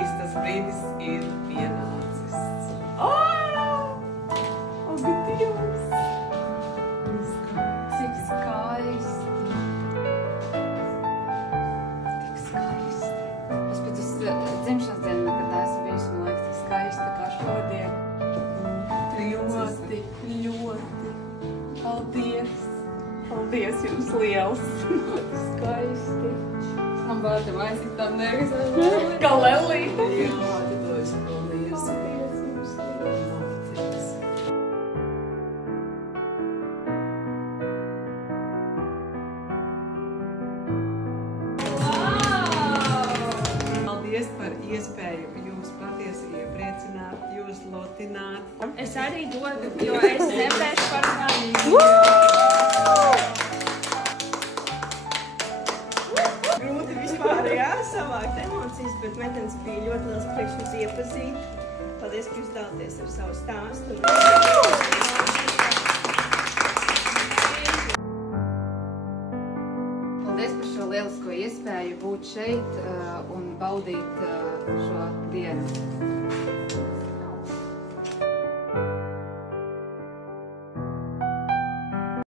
Elīze, tas brīdis ir pienācis. Ak, Dievs! Cik skaisti. Tik skaisti. Es pat uz dzimšanas dienu nekad neesmu bijusi, man liekas, tik skaisti kā šodien. Ļoti, ļoti. Paldies! Paldies jums liels! Skaisti. Man vārda maisīt tā nevis. Kā lelīte! Jā, Dievs, paldies. Paldies jums liels! Mācības. Paldies par iespēju jūs patiesi iepriecināt, jūs lotināt. Es arī dodu, jo es nevarēšu parunāt. Grūti vispār, jā, savākt emocijas, bet meitenes bija ļoti liels prieks jūs iepazīt. Paldies, ka jūs dalāties ar savu stāstu. Paldies par šo lielisko iespēju būt šeit un baudīt šo dienu.